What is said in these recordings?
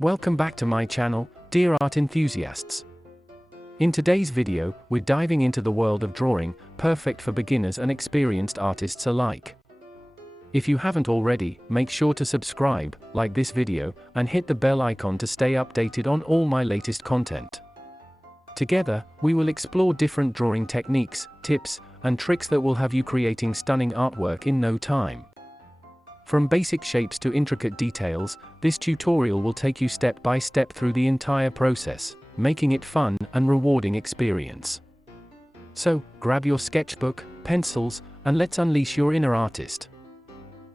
Welcome back to my channel, dear art enthusiasts. In today's video, we're diving into the world of drawing, perfect for beginners and experienced artists alike. If you haven't already, make sure to subscribe, like this video, and hit the bell icon to stay updated on all my latest content. Together, we will explore different drawing techniques, tips, and tricks that will have you creating stunning artwork in no time. From basic shapes to intricate details, this tutorial will take you step by step through the entire process, making it fun and rewarding experience. So, grab your sketchbook, pencils, and let's unleash your inner artist.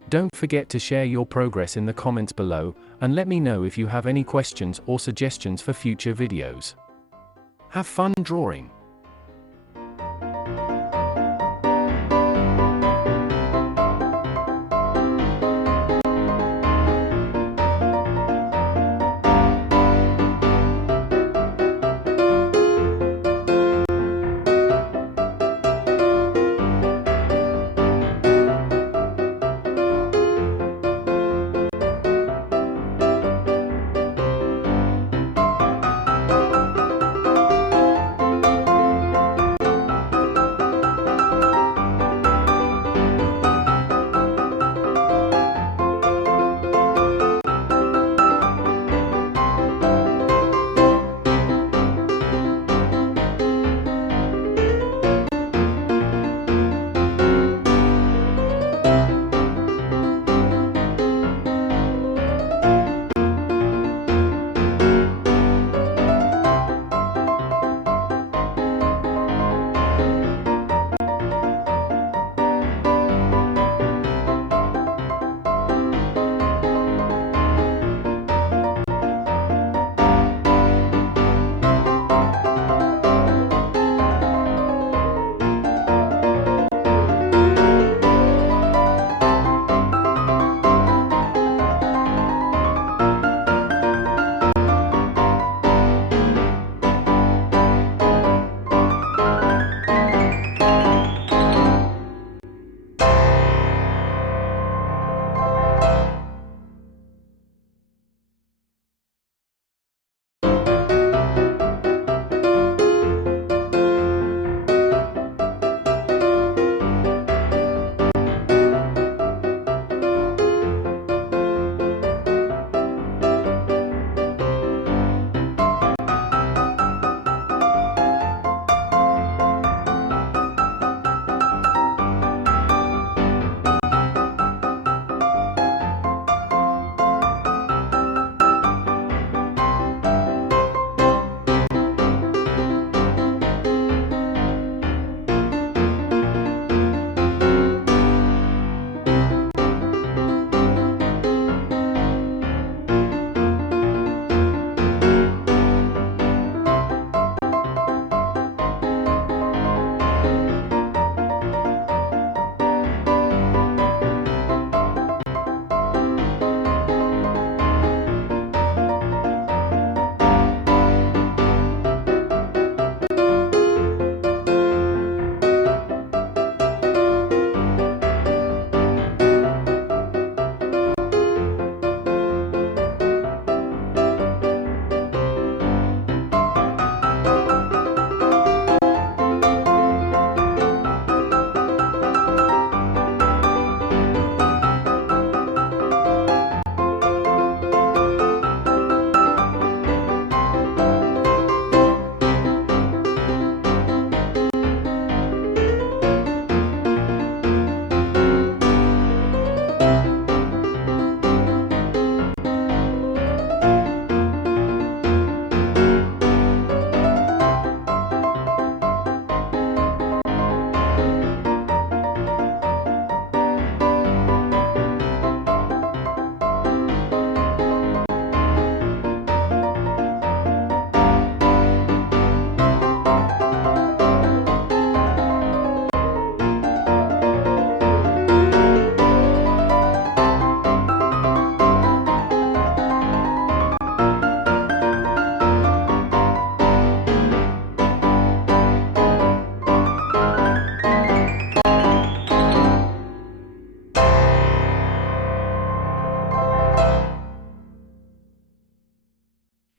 Don't forget to share your progress in the comments below, and let me know if you have any questions or suggestions for future videos. Have fun drawing!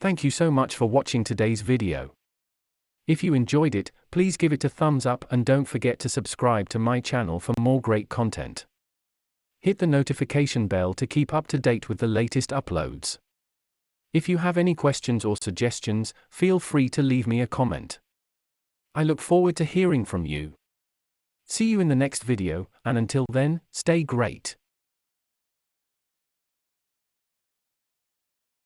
Thank you so much for watching today's video. If you enjoyed it, please give it a thumbs up and don't forget to subscribe to my channel for more great content. Hit the notification bell to keep up to date with the latest uploads. If you have any questions or suggestions, feel free to leave me a comment. I look forward to hearing from you. See you in the next video, and until then, stay great.